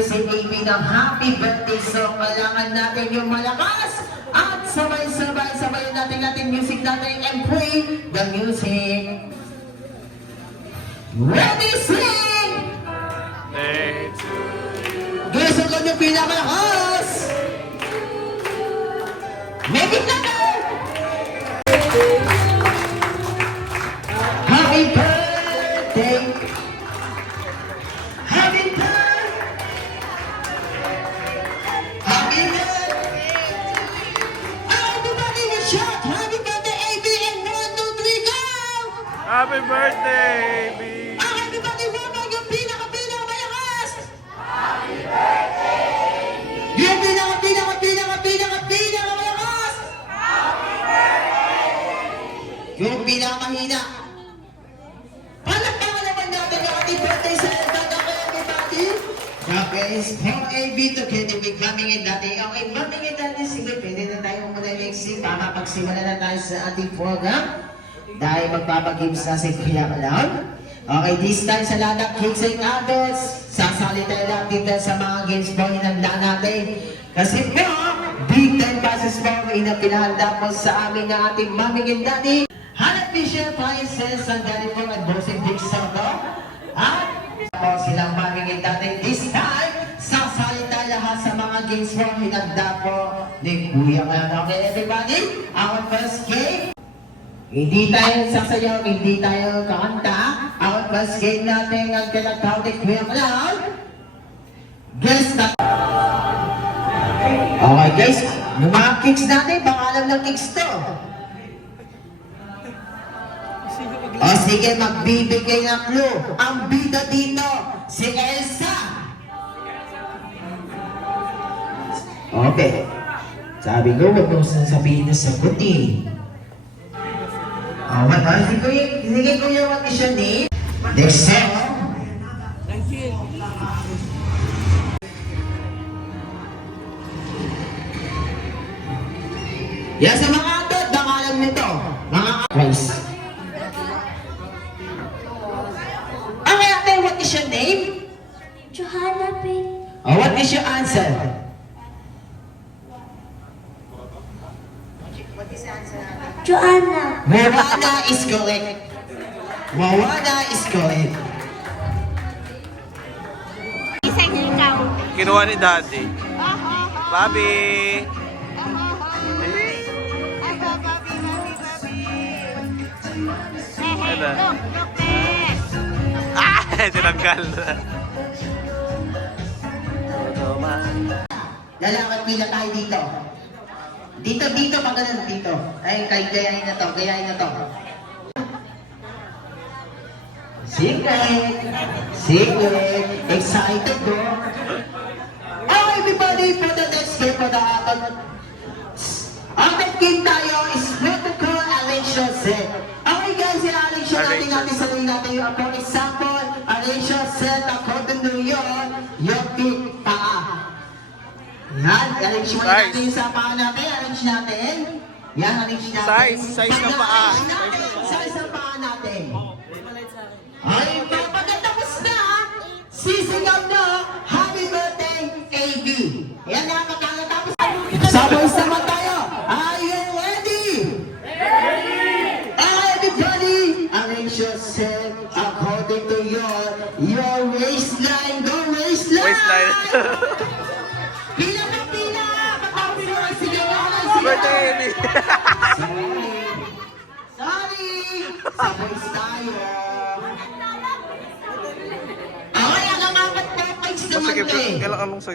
natin si AB ng happy birthday song. Kailangan natin yung malakas at sabay-sabay, sabayan natin music natin and play the music. Ready, sing! Guys, ang kanyang pinakalakas! Make it louder! Happy birthday! Happy birthday! Happy birthday! Everybody will shout happy birthday, AB, and 1, 2, 3, go! Happy birthday, AB! Everybody, wala yung pinaka-malakas! Happy birthday! Yung pinaka-malakas! Happy birthday! Yung pinaka-mahina. Palakpakan naman natin yung ating birthday celebrant. Okay, everybody? Okay, from AB to Kenny, we coming in dati. Okay, coming in dati. Sige, pwede na tayo muna mixing para pagsimula na tayo sa ating program. Dahil magpapag-games na si Kuya Kalam. Okay, this time sa lahat ng kids and adults, sasali tayo lang dito sa mga games po hinanda natin. Kasi po, big time passes po na pinahanda po sa amin ng ating Mami and Daddy. Unofficial prizes ang galing po at Bossing Big Soto. At po silang Mami and Daddy. This time, sasali tayo lahat sa mga games po hinanda po ni Kuya Kalam. Okay, everybody? Our first game. Hindi tayo sasayaw, hindi tayo kakanta. Our first game natin ang tinatawag ni Kuya Kalam. Guess na. Okay guys, yung mga kicks natin, baka alam ng kicks to. O sige, magbibigay ng clue. Ang bida dito, si Elsa. Okay. Sabi ko, huwag mong sasabihin na sagot eh. Sige kuya, what is your name? Next song. Yan sa mga adult, baka alam nito. Mga guys. Okay, ate, what is your name? Johanna Pin. Oh, what is your answer? Joanna. Moana is correct. Moana is correct. Isa niyo ikaw. Kinuha ni Daddy. Bobby! Ano? Ah! Tinanggal. Lalakad pila tayo dito. Dito, pag ganun, dito. Ay, gayahin na to. Secret! Excited ko. Oh, everybody, for the next game, for the ating game tayo is protocol Alexio set. Okay guys, yung Alexio natin saluhin natin yung for example, Alexio set, according to yung big paa. Yan, arrange mo natin yung sa paa natin, arrange natin. Yan, arrange natin. Size ng paa. Size ng paa natin. Ay, pagkatapos na, sisigaw na, happy birthday, AB. Yan na, pagkatapos. Sabay naman tayo. Are you ready? Ready! Everybody, arrange yourself according to your waistline. Go waistline! Pila! Matapos mo ang sigaw. Birthday, AB! Sorry! Sabay tayo. Okay, ang apat po points naman eh.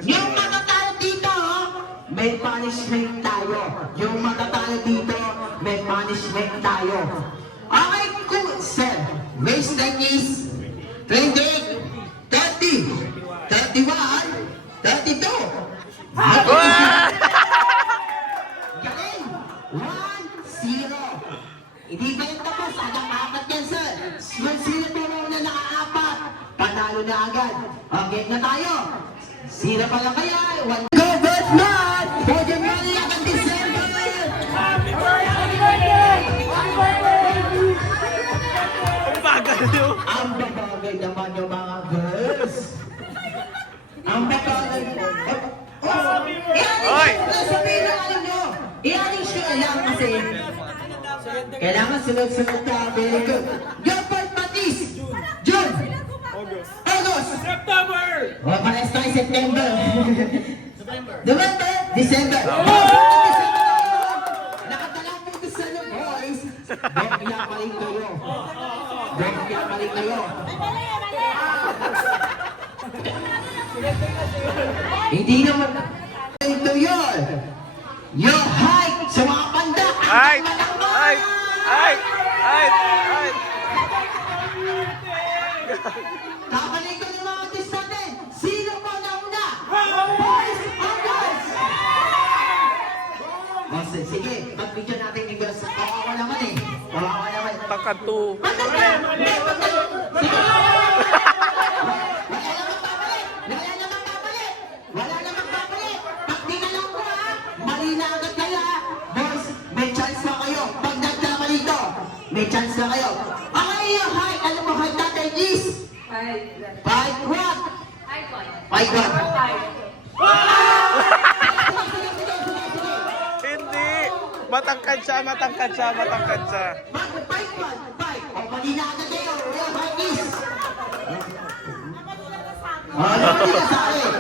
Yung matatalo dito, may punishment tayo. Yung matatalo dito, may punishment tayo. Okay, cool, sir. Waistline is 20, 30, 31, 32. Galing! 1-0. Hindi ba yung tapos? Hanggang apat yan, sir. Sino po na nakaapat? Panalo na agad. Okay na tayo. Sino pa lang kaya? Go, Batman! Pwede mo rin agad December! Happy birthday! Ang bagal nyo! Ang babagay naman yung mga girls. Ang babae. Oy! Sabihin na alam nyo. I-aning siya lang kasi. Kailangan sunod-sunod ka. Very good. Gilbert Batis. June. August. September! O, pares tayo September. November. December. Nakatalang po ko sa loob, boys. Bokya pa rin kayo. Bokya pa rin kayo. Hindi naman. Ito yun. Your height sa mga panda. Ay! Ay! Ay! Ay! Ay! Kakalik ko ng mga artist natin. Sino po nauna? Boys or girls? O, sige, mag-video natin yung girls. Kawawa naman eh. Kawawa naman. Tangkad 2. Ano ba? Sige. Wala namang papalit. Wala namang papalit. Pag di na lang ko ha, mali na agad kayo ha. Boys, may chance na kayo. Pag nagkamali to, may chance na kayo. Okay, yung height. Alam mo, height natin is 5 what? 5 what? Hindi! Matangkad siya, matangkad siya, matangkad siya. 5 what? 5. O, mali na agad kayo. Yung height is. Ano ba nila sa akin?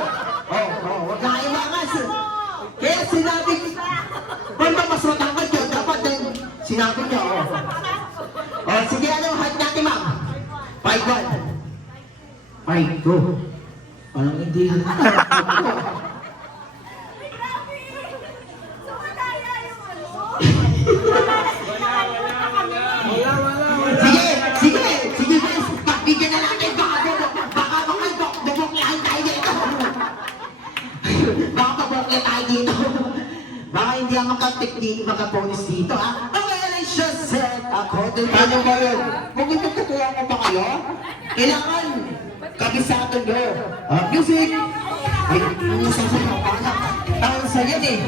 Huwag na kayo mangas. Kaya sinabi, kung ba mas matangkad yun, dapat din sinabi niyo. Sige, ano ang height natin, ma'am? 5'1". 5'2". Parang hindi na. Sige, guys. Pagbigyan na natin, baka bumuklaan tayo dito. Baka pabuklaan tayo dito. Baka hindi ang makaponis dito, ha? Okay, let's just set according. Paano ba yun? Kung itututuwa mo pa kayo, kailangan kabisado nyo. Music! Ay, ano sa sayo? Tawag sa yan eh.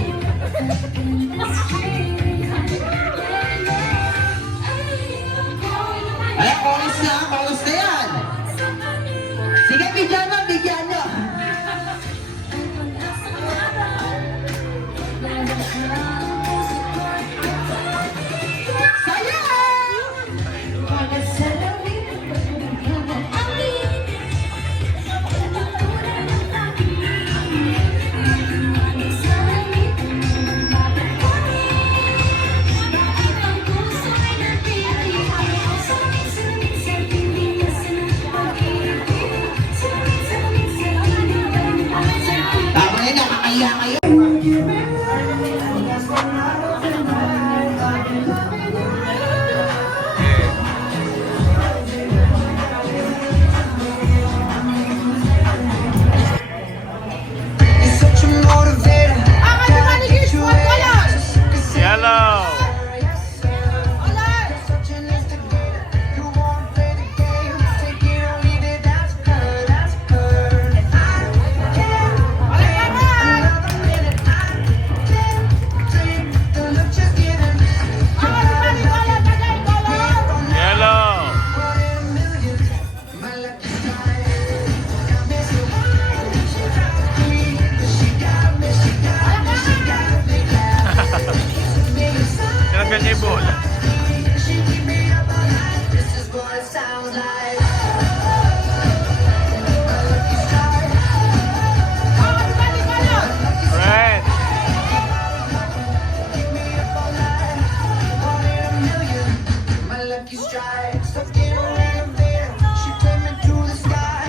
Ay, oras na yan. Sige, bigyan nyo. Tama yun, nakakaya kayo. It's such a motivator. Gotta get you in. Yellow! Such an instigator. You won't play the game. Take it or leave it. That's her. That's her. And I don't care. Another minute. I can't take the look you're giving. Yellow! One in a million. My lucky strike. Got me so high. She got me. She got me. She got me. She got me. Tinanggal niya yung bola. She keep me up all night. This is what it sounds like. Red! My lucky strike, stuck in an elevator. She took me to the sky.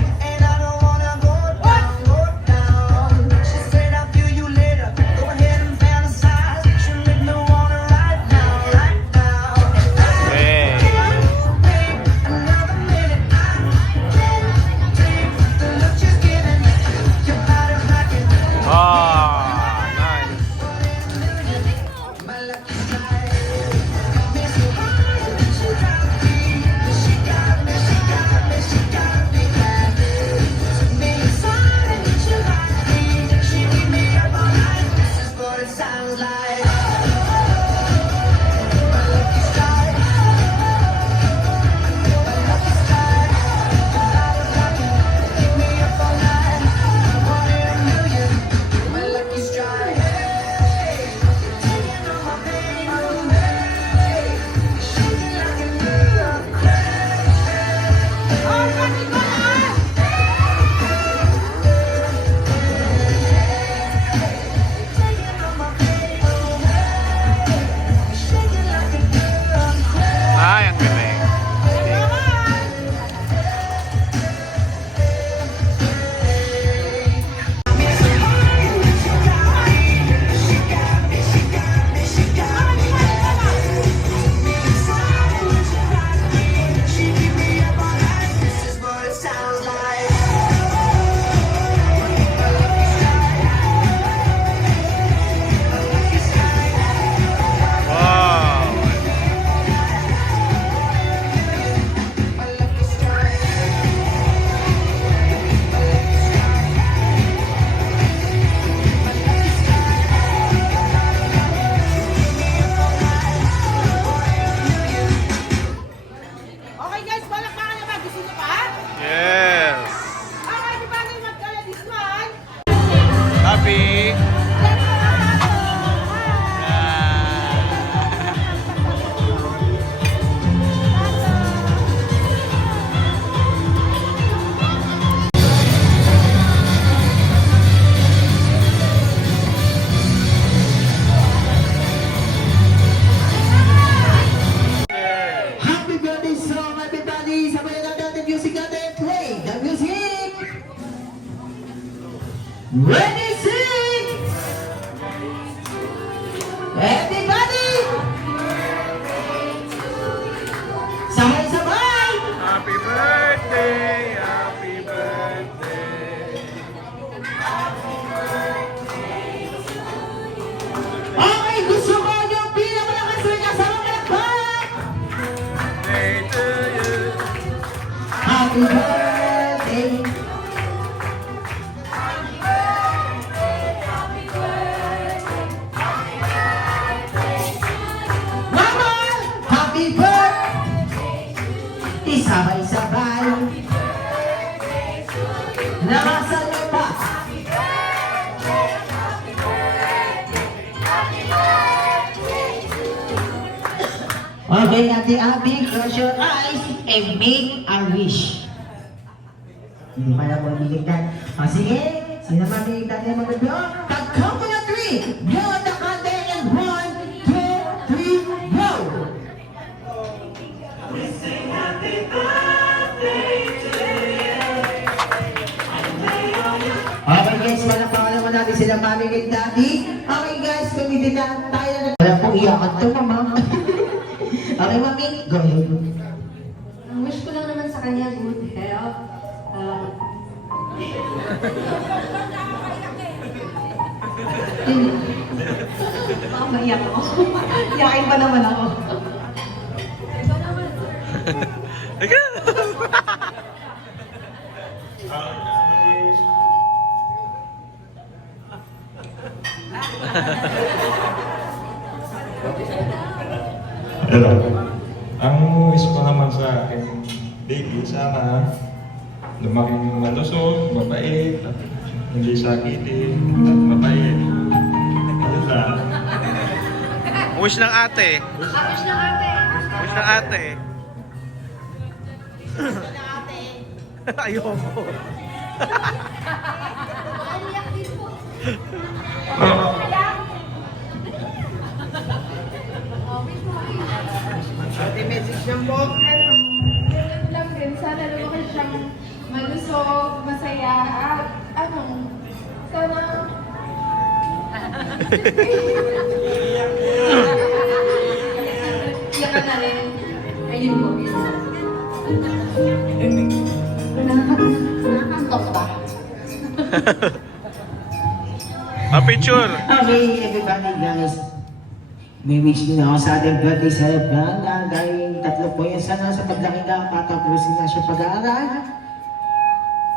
Ready, sing! Everybody! Sabay-sabay! Happy birthday! Happy birthday! Okay, gusto ko yung pinakamalakas na kasama malakpak! Day to you! Happy birthday! Mama! Happy birthday! Isabay-sabay! Nakasan mo pa! Okay, Ate Abby, close your eyes and make a wish. Hindi pa na bumiligtan. O sige, sino mamiligtan na mga bro? Pag-count ko na 3, blow the candle and 1, 2, 3, go! Okay guys, palakpakan naman natin sila mami and daddy. Okay guys, kumiti na tayo na. Wala pong iyakan to, mama. Okay, mami, go ahead. Ang wish ko lang naman sa kanya, good health. Baka maiyak ako. Iyakin pa naman ako. Hello. Ang wish ko naman sa aking baby, sana lumaking malusog, mabait, at hindi sakitin, at mabait. Ano lang. Wish ng ate. Wish na ate. Wish ng ate. Ayoko. Umiyak din po. Ate, message lang po. Ganun lang din, sana lumaki siyang malusog, masaya, at sana Iyak ka na rin. Ayun po. Nakakantok ba? Picture. Okay, everybody guys. May wish din ako sa ating birthday celebrant. Dahil tatlo po yan sana sa paglaki na patapusin na siya pag-aaral.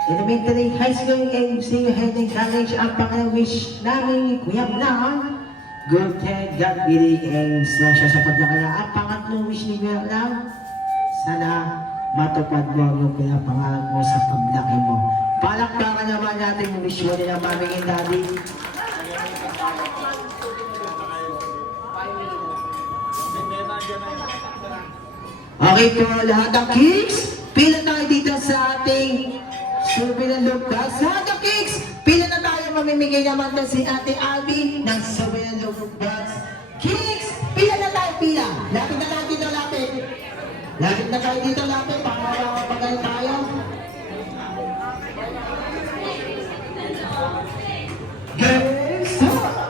Elementary, high school, and senior heading college. Ang pangalang wish namin, Kuya Blanc. Good head, God willing, and lang siya sa paglaki na. Ang pangatlong wish ni Kuya Blanc, sana matupad mo yung pinapangarap mo sa paglaki mo. Palakpakan naman natin yung wish mo nila, mami and daddy. Okay po, lahat ng kicks, pila tayo dito sa ating survey ng lupas. Lahat ng kicks, pila na tayo, mamimigay naman na si Ate Abby ng survey ng lupas. Kicks, pila na tayo, pila. Lapit na tayo dito, lapit. Lapit na tayo dito, lapit, para makapagay tayo. Game start!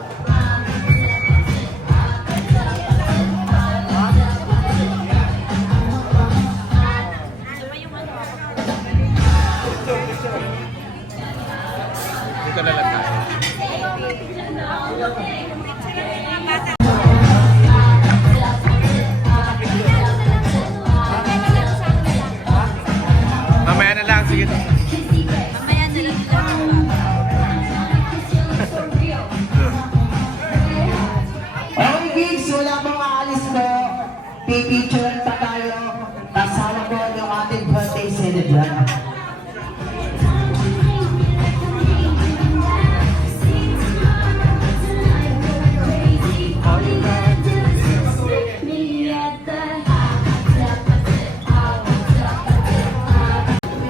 Dito na lang tayo. Mamaya na lang, sige. Mamaya na lang. Okay, kids, wala pong aalis mo. Pipicturean pa tayo. Kasama ko yung ating birthday celebrant.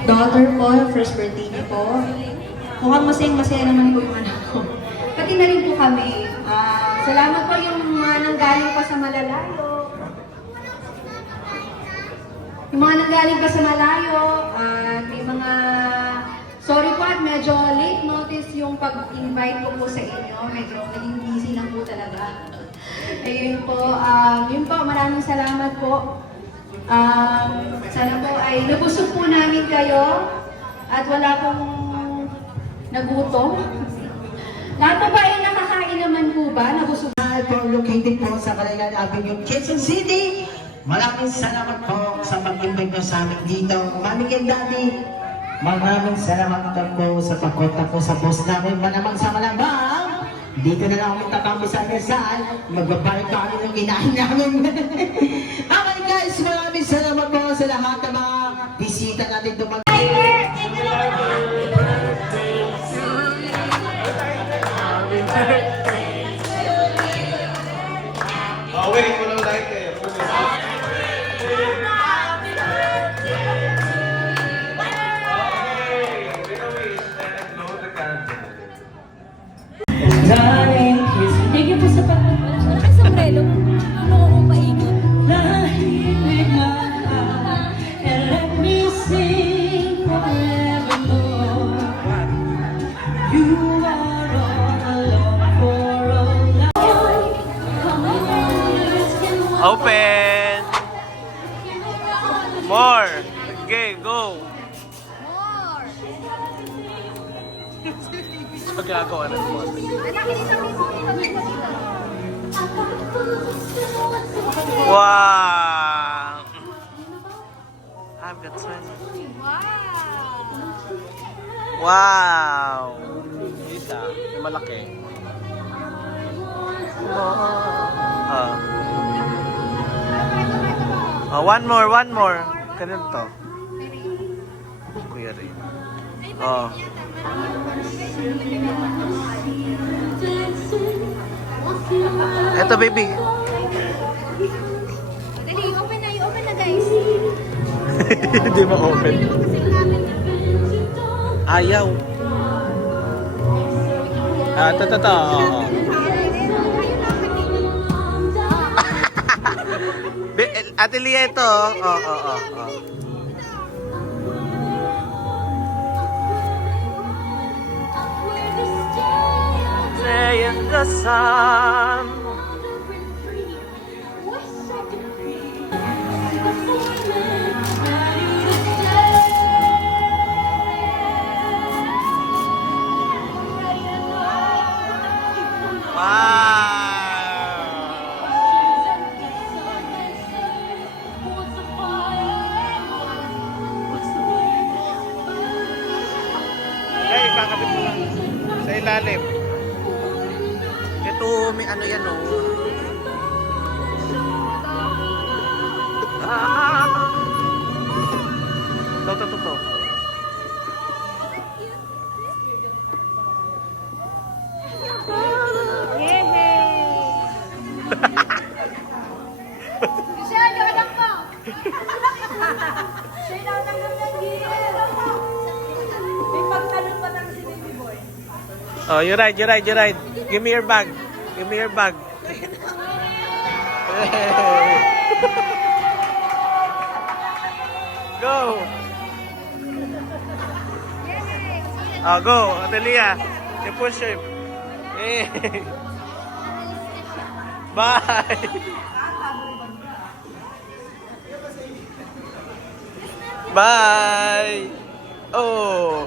Daughter po, first birthday niyo po. Mukhang masaya naman po yung anak ko. Pati na rin po kami. Salamat po yung mga nanggaling pa sa malalayo. Yung mga nanggaling pa sa malayo, may mga, sorry po at medyo late notice yung pag-invite ko po sa inyo. Medyo naging busy lang po talaga. Ayun po, maraming salamat po. Sana po ay nabusog po namin kayo at wala pong nagutom. Lahat po ba ay nakakain naman po ba? Nabusog? Po located po sa Kalayan Avenue, Quezon City. Maraming salamat po sa pag-invite nyo sa amin dito. Mami and Daddy, maraming salamat po sa pagkontak po sa boss namin. Malamang sa malamang, dito na lang ako magtatampo sa Rizal. Magbabalik pa kami ng inahin namin. Okay guys, maraming salamat po sa lahat ng mga bisita natin dumag. Wait, ko lang like kayo. Thank you po sa pagpunta. Wala kang sombrero. Ano ko paikot? And let me sing forevermore. You are all alone for all Open! More! Okay, go! More! Magagawa na mo. Wow! I've got 20. Wow! Isa, malaki. One more. Ganun to. Kuya rin. Eto, baby. Dali, open na guys. Hindi ma-open. Ayaw. Ito. Ate Lia, ito. Stay in the sun. Hey, kakapit mo lang. Sa ilalim. Ito, may ano yan, oh. To. Michelle, yung anak mo! Siya yung natanggap ng gear! May pagtalon pa ng si baby boy. Oh, you ride. Give me your bag. Go. Go, Adelia. You push him. Hey. Bye. Bye. Oh.